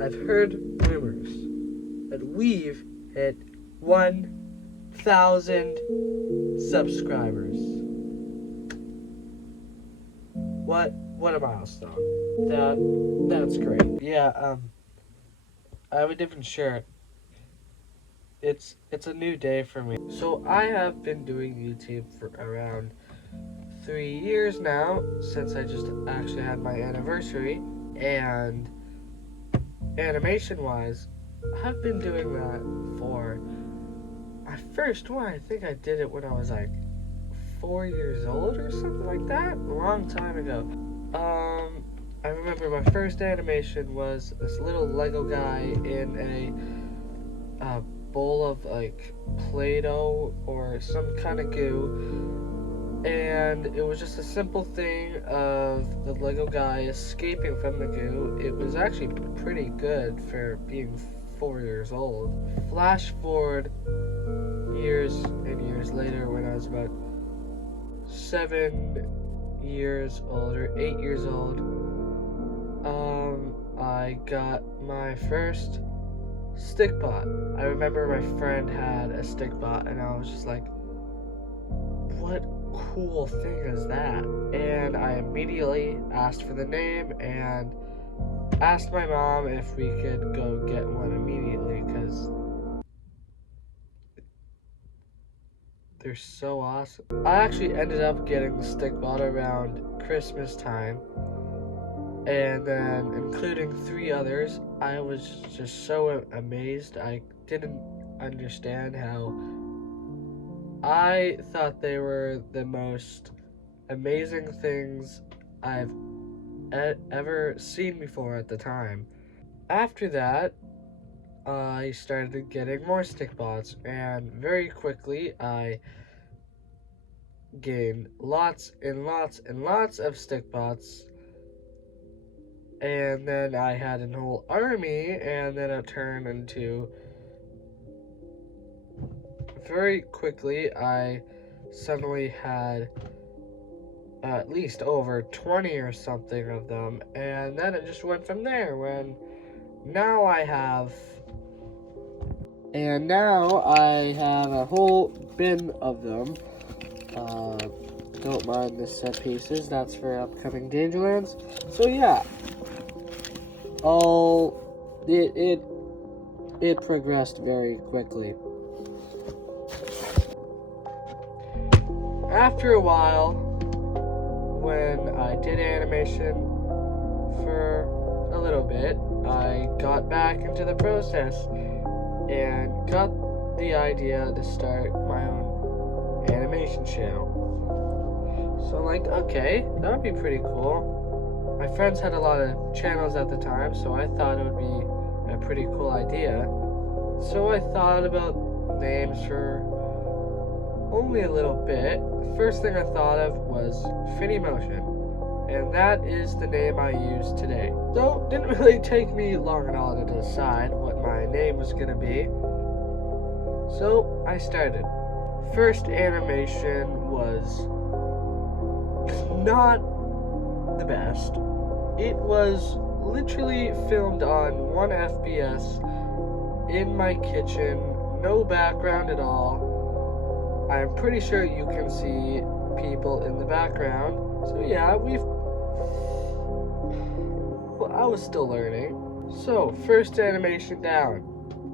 I've heard rumors that we've hit 1,000 subscribers. What a milestone. That's great. Yeah, I have a different shirt. It's a new day for me. So I have been doing YouTube for around 3 years now, since I just actually had my anniversary. And animation wise, I've been doing that for my first one. I think I did it when I was like 4 years old or something like that, a long time ago. I remember my first animation was this little Lego guy in a bowl of like Play-Doh or some kind of goo, and it was just a simple thing of the Lego guy escaping from the goo. It was actually pretty good for being 4 years old. Flash forward years and years later, when I was about 7 years old or 8 years old, I got my first stickbot. I remember my friend had a stickbot, and I was just like, what cool thing is that? And I immediately asked for the name and asked my mom if we could go get one immediately, because they're so awesome. I actually ended up getting the stickbot around Christmas time, and then including 3 others. I was just so amazed. I didn't understand how. I thought they were the most amazing things I've ever seen before at the time. After that, I started getting more stickbots, and very quickly I gained lots and lots and lots of stickbots. And then I had a whole army, and then it turned into, very quickly, I suddenly had at least over 20 or something of them, and then it just went from there. Now I have a whole bin of them. Don't mind the set pieces, that's for upcoming Dangerlands. So yeah, it progressed very quickly. After a while, when I did animation for a little bit, I got back into the process and got the idea to start my own animation channel. So I'm like, okay, that would be pretty cool. My friends had a lot of channels at the time, so I thought it would be a pretty cool idea. So I thought about names for only a little bit. The first thing I thought of was Finimotion, and that is the name I use today. So it didn't really take me long at all to decide what my name was going to be. So I started. First animation was not the best. It was literally filmed on 1 FPS in my kitchen, no background at all. I'm pretty sure you can see people in the background. So yeah, I was still learning. So, first animation down.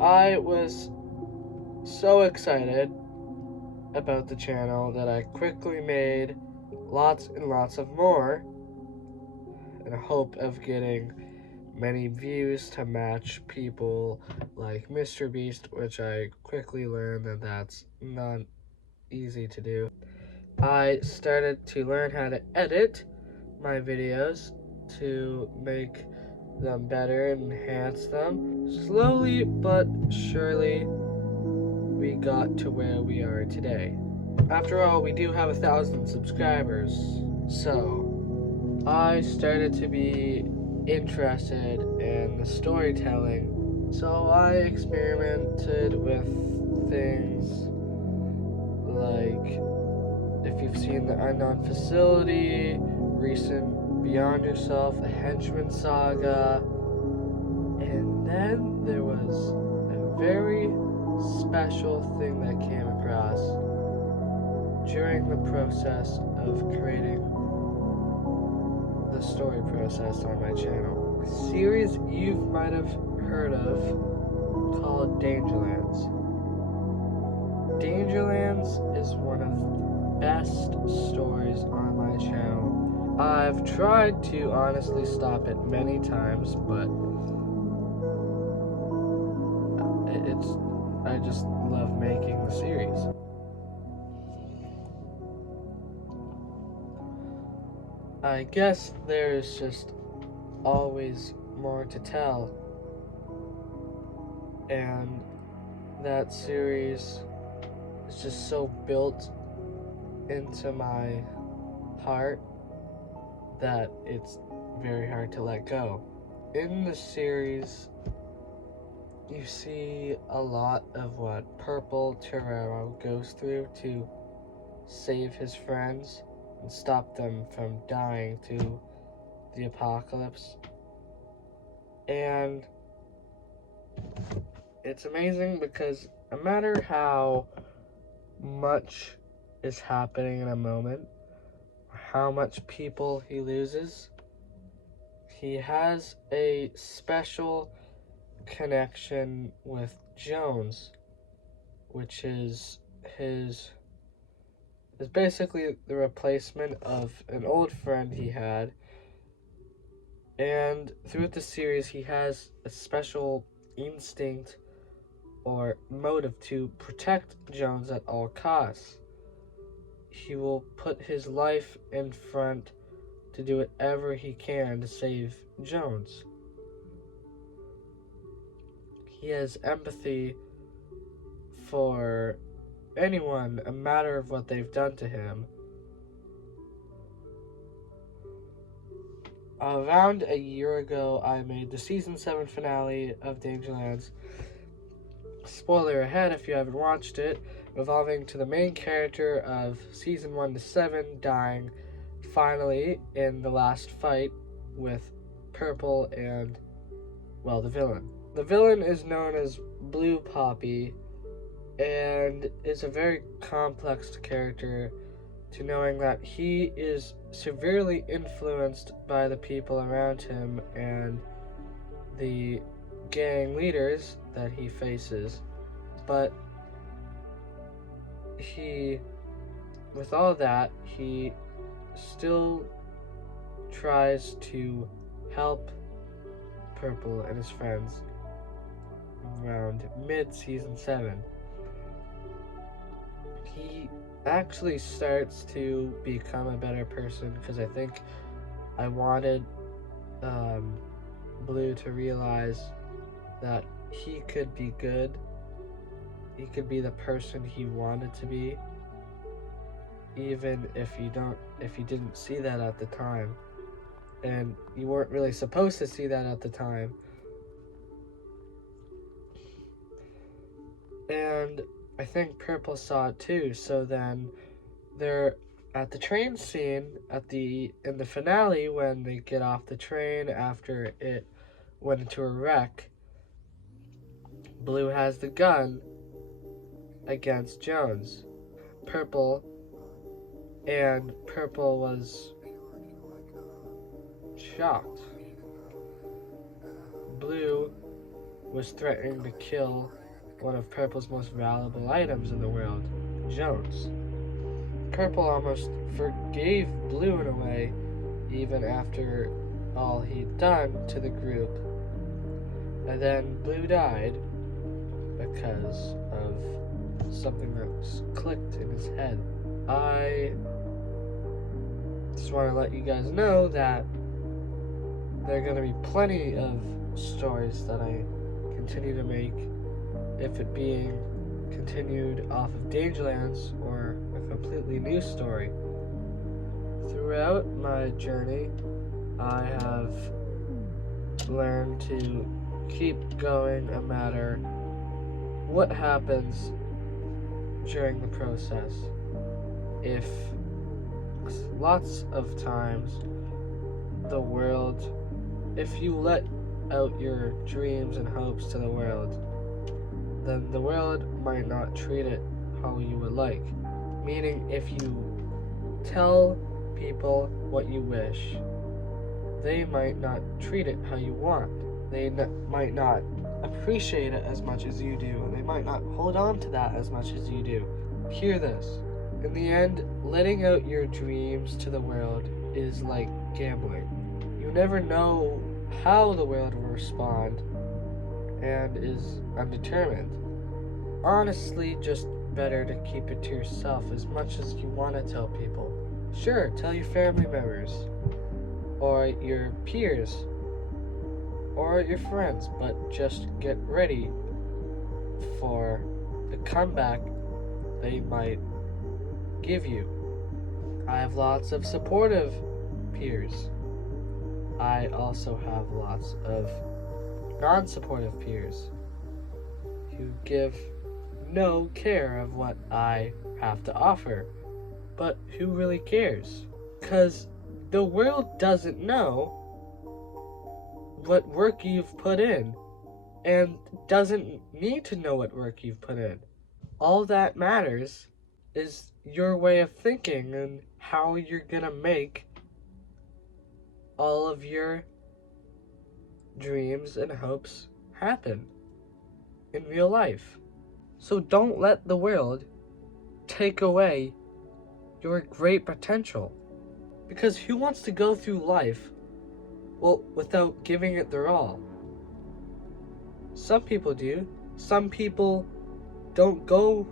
I was so excited about the channel that I quickly made lots and lots of more in the hope of getting many views to match people like Mr. Beast, which I quickly learned that that's not easy to do. I started to learn how to edit my videos to make them better and enhance them. Slowly but surely, we got to where we are today. After all, we do have 1,000 subscribers, so I started to be interested in the storytelling. So I experimented with things like, if you've seen The Unknown Facility, recent Beyond Yourself, The Henchman Saga, And then there was a very special thing that came across during the process of creating the story process on my channel. A series you might have heard of called Dangerlands. Dangerlands is one of the best stories on my channel. I've tried to honestly stop it many times, but I just love making the series. I guess there's just always more to tell, and that series is just so built into my heart that it's very hard to let go. In the series, you see a lot of what Purple Torero goes through to save his friends and stop them from dying to the apocalypse. And it's amazing because no matter how much is happening in a moment, how much people he loses, he has a special connection with Jones, which is basically the replacement of an old friend he had. And throughout the series, he has a special instinct or motive to protect Jones at all costs. He will put his life in front to do whatever he can to save Jones. He has empathy for anyone, a matter of what they've done to him. Around a year ago, I made the Season 7 finale of Dangerlands. Spoiler ahead if you haven't watched it, revolving to the main character of Season 1 to 7 dying finally in the last fight with Purple and, well, the villain. The villain is known as Blue Poppy and is a very complex character, to knowing that he is severely influenced by the people around him and the gang leaders that he faces. But with all that, he still tries to help Purple and his friends around mid-season 7. He actually starts to become a better person because I think I wanted Blue to realize that he could be good. He could be the person he wanted to be, even if you didn't see that at the time, and you weren't really supposed to see that at the time. And I think Purple saw it too. So then they're at the train scene in the finale when they get off the train after it went into a wreck. Blue has the gun against Jones. Purple was shocked. Blue was threatening to kill one of Purple's most valuable items in the world, Jones. Purple almost forgave Blue in a way, even after all he'd done to the group. And then Blue died because of something that clicked in his head. I just want to let you guys know that there are going to be plenty of stories that I continue to make, if it being continued off of Dangerlands or a completely new story. Throughout my journey, I have learned to keep going no matter what happens during the process. If lots of times the world, if you let out your dreams and hopes to the world, then the world might not treat it how you would like. Meaning, if you tell people what you wish, they might not treat it how you want. They might not appreciate it as much as you do, and they might not hold on to that as much as you do. Hear this. In the end, letting out your dreams to the world is like gambling. You never know how the world will respond and is undetermined. Honestly, just better to keep it to yourself as much as you want to tell people. Sure, tell your family members, or your peers, or your friends, but just get ready for the comeback they might give you. I have lots of supportive peers. I also have lots of non-supportive peers who give no care of what I have to offer. But who really cares? Because the world doesn't know what work you've put in, and doesn't need to know what work you've put in. All that matters is your way of thinking and how you're gonna make all of your dreams and hopes happen in real life. So don't let the world take away your great potential. Because who wants to go through life, well, without giving it their all? Some people do. Some people don't go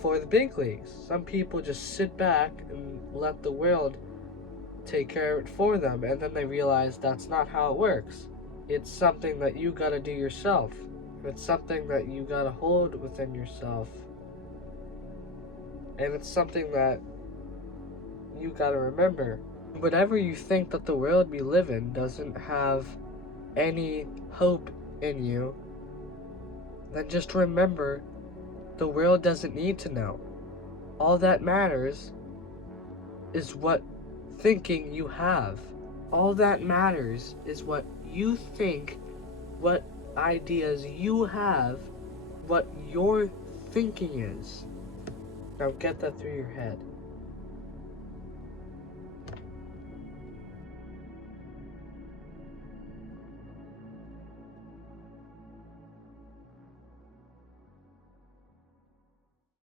for the big leagues. Some people just sit back and let the world take care of it for them, and then they realize that's not how it works. It's something that you gotta do yourself. It's something that you gotta hold within yourself. And it's something that you gotta remember. Whatever you think that the world we live in doesn't have any hope in you, then just remember the world doesn't need to know. All that matters is what thinking you have. All that matters is what you think, what ideas you have, what your thinking is. Now get that through your head.